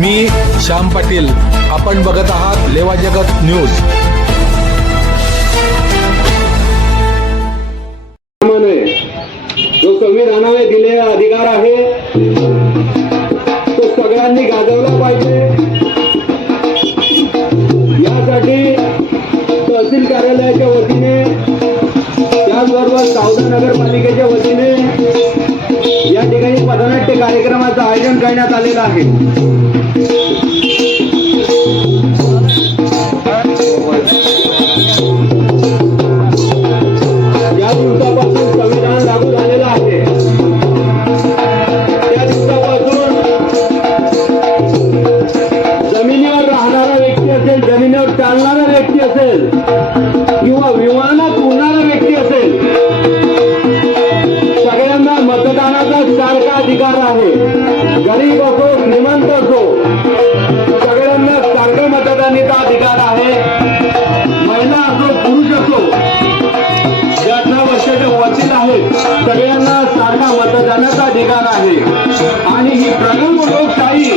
मी श्याम पाटील. आपण बघत आहात लेवा जगत न्यूज. जो संविधानाने दिलेला अधिकार आहे तो सगळ्यांनी गाजवला पाहिजे. यासाठी तहसील कार्यालयाच्या वतीने त्याचबरोबर सावदा नगरपालिकेच्या वतीने या ठिकाणी पथनाट्य कार्यक्रमाचं आयोजन करण्यात आलेलं आहे. वर्षाचे वकील आहेत सगळ्यांना सारखा मतदानाचा अधिकार आहे. आणि ही प्रगल्भ लोकशाही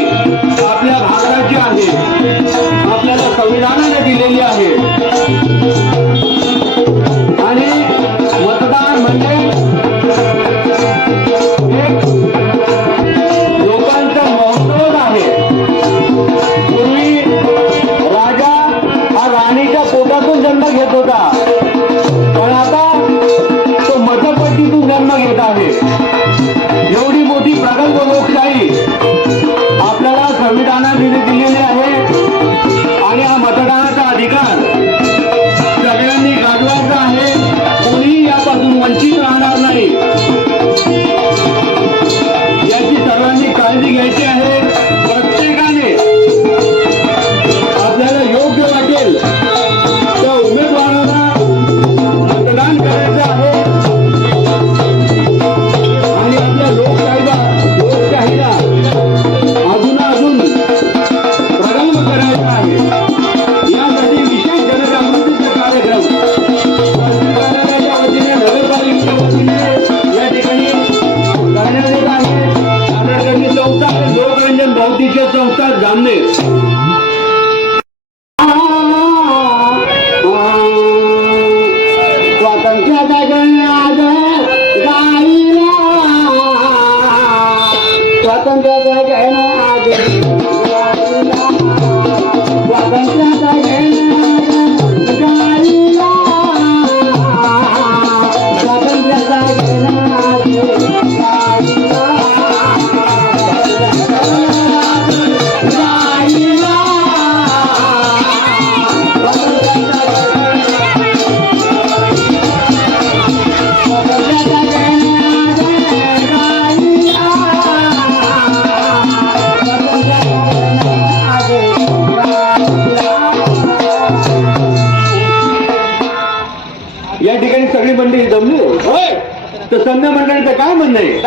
तर संध्या मंडळीचं काय म्हणणं आहे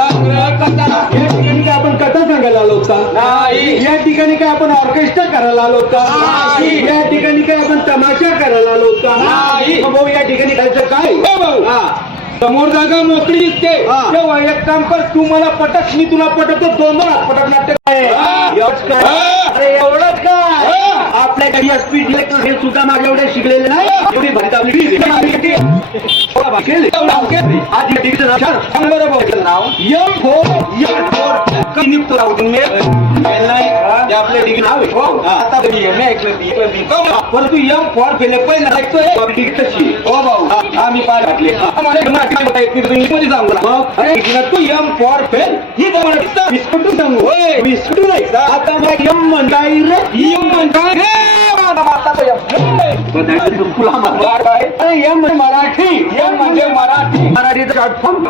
या ठिकाणी काय आपण कथा सांगायला आलो होता. या ठिकाणी काय आपण ऑर्केस्ट्रा करायला आलो होता. या ठिकाणी काय आपण तमाशा करायला आलो होता भाऊ या ठिकाणी करायचं काय हो भाऊ. हा. समोर जागा मोकळी दिसते एक काम कर तू मला पटक मी तुला पटवतो दोन दोन पटक नाट्य काय? एवढंच काय? हा. आपल्याकडे एसपी डिरेक्टर हे सुद्धा मागे एवढे शिकलेले नाही. एवढी. आज नाव यम फोर यम फोर निघतो राहू तुम्ही आपल्या. हो? हा. आता कधी मी ऐकलं ती ऐकलं ती परंतु यम फॉर केले पहिला ऐकतोय हो भाऊ पाय घातले मराठी इंग्लिशमध्ये सांगू ना. तू यम फॉर फेल ही तर मला दिसतं. विस्कटून सांगू. होय. विस्कटून नाही. आता मग यम म्हणताय रे. यम म्हणताय. रे, यम म्हणजे मराठी. म्हणजे मराठी. मराठीचा शॉर्ट फॉर्म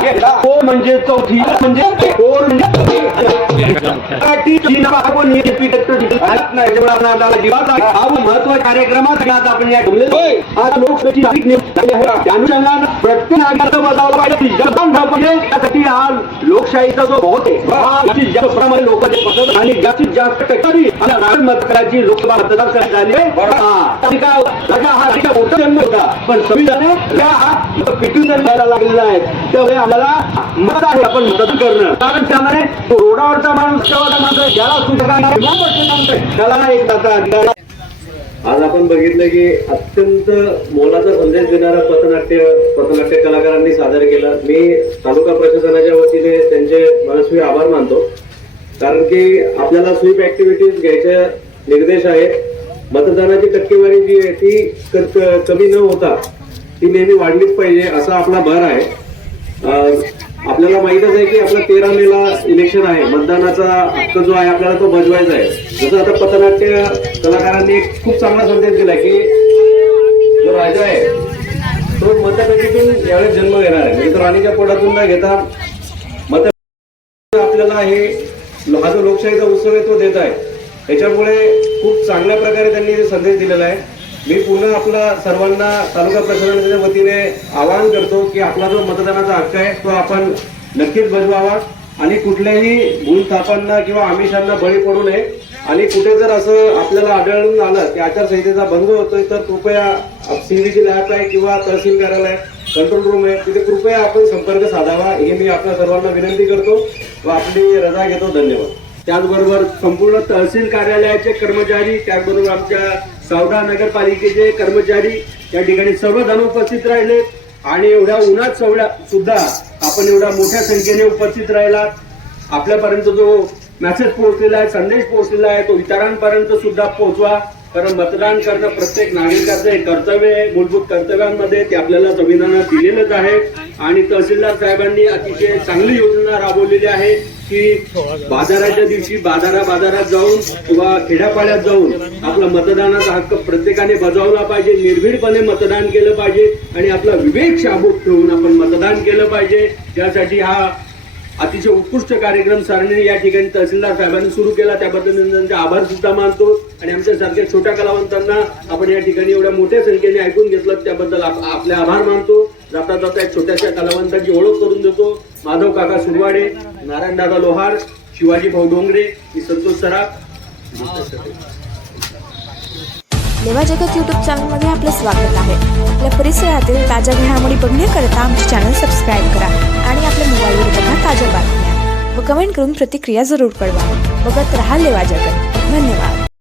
घेतला? ओ म्हणजे चौथी. म्हणजे म्हणजे कार्यक्रमात आपण या आज आहे. अनुषंगानं प्रत्येक त्यासाठी हा लोकशाहीचा जो बहुत आहे जास्तीत जास्त आणि जास्तीत जास्त मतदाराची लोकसभा मतदारसंघ झाली हा. मोठा जन्म होता पण संविधान या हा पिटून लागलेला आहे त्यामुळे आम्हाला मत आहे आपण मतदान करणं कारण त्यामुळे रोडावरचा आज आपण बघितलं की अत्यंत मोलाचा संदेश देणारा पथनाट्य पथनाट्य कलाकारांनी सादर केला. मी तालुका प्रशासनाच्या वतीने त्यांचे मनस्वी आभार मानतो. कारण की आपल्याला स्वीप ऍक्टिव्हिटीज घ्यायचे निर्देश आहेत. मतदानाची टक्केवारी जी आहे ती कमी न होता ती नेहमी वाढलीच पाहिजे असा आपला भर आहे. माहीतच आहे की आपलं तेरा मेला इलेक्शन आहे. मतदानाचा हक्क जो आहे आपल्याला तो बजवायचा आहे. जसं आता पथनाट्य कलाकारांनी एक खूप चांगला संदेश दिला की जो राजा आहे तो मतपेटीतून यावेळेस जन्म घेणार आहे. म्हणजे तो राणीच्या पोटातून न घेता मत आपल्याला हे हा जो लोकशाहीचा उत्सव आहे तो देत आहे. त्याच्यामुळे खूप चांगल्या प्रकारे त्यांनी संदेश दिलेला आहे. मी पुन्हा आपला सर्वांना तालुका प्रशासनाच्या वतीने आवाहन करतो की आपला जो मतदानाचा हक्क आहे तो आपण नक्कीच बजवावा आणि कुठल्याही भूलथापांना किंवा आमिषांना बळी पडू नये. आणि कुठे जर असं आपल्याला आढळून आलं की आचारसंहितेचा भंग होतोय तर कृपया सीबीची लॅब आहे किंवा तहसील कार्यालय कंट्रोल रूम आहे. तिथे कृपया आपण संपर्क साधावा. हे मी आपल्या सर्वांना विनंती करतो व आपली रजा घेतो. धन्यवाद. त्याचबरोबर संपूर्ण तहसील कार्यालयाचे कर्मचारी त्याचबरोबर आमच्या सावडा नगरपालिकेचे कर्मचारी या ठिकाणी सर्वजण उपस्थित राहिले. आणि एवढ्या उन्हात सवड्या सुद्धा आपण एवढ्या मोठ्या संख्येने उपस्थित राहिला आपल्यापर्यंत जो मेसेज पोहोचलेला आहे संदेश पोहोचलेला आहे तो इतरांपर्यंत सुद्धा पोहोचवा. कारण मतदान करणं प्रत्येक नागरिकाचं हे कर्तव्य आहे. मूलभूत कर्तव्यांमध्ये ते आपल्याला संविधानात दिलेलंच आहे. आणि तहसीलदार साहेबांनी अतिशय चांगली योजना राबवलेली आहे. की बाजाराच्या दिवशी बाजारा बाजारात जाऊन किंवा खेड्यापाड्यात जाऊन आपला मतदानाचा हक्क प्रत्येकाने बजावला पाहिजे निर्भीडपणे मतदान केलं पाहिजे आणि आपला विवेक शाबूत ठेवून आपण मतदान केलं पाहिजे. त्यासाठी हा अतिशय उत्कृष्ट कार्यक्रम सरांनी या ठिकाणी तहसीलदार साहेबांनी सुरू केला. त्याबद्दल मी आभार सुद्धा मानतो आणि आमच्या सारख्या छोट्या कलावंतांना आपण या ठिकाणी एवढ्या मोठ्या संख्येने ऐकून घेतलं. त्याबद्दल आप- आपले आभार मानतो. जाता जाता एक छोट्याशा कलावंतांची ओळख करून देतो. माधव काका सुरवाडे नारायणदादा लोहार शिवाजी भाऊ डोंगरे मी संतोष सराफ. लेवा जगत यूट्यूब चॅनलमध्ये आपलं स्वागत आहे. आपल्या परिसरातील ताज्या घडामोडी बघण्याकरता आमचे चॅनल सबस्क्राईब करा आणि आपल्या मोबाईलवर बघा ताज्या बातम्या. व कमेंट करून प्रतिक्रिया जरूर कळवा. बघत राहा लेवा जगत. धन्यवाद.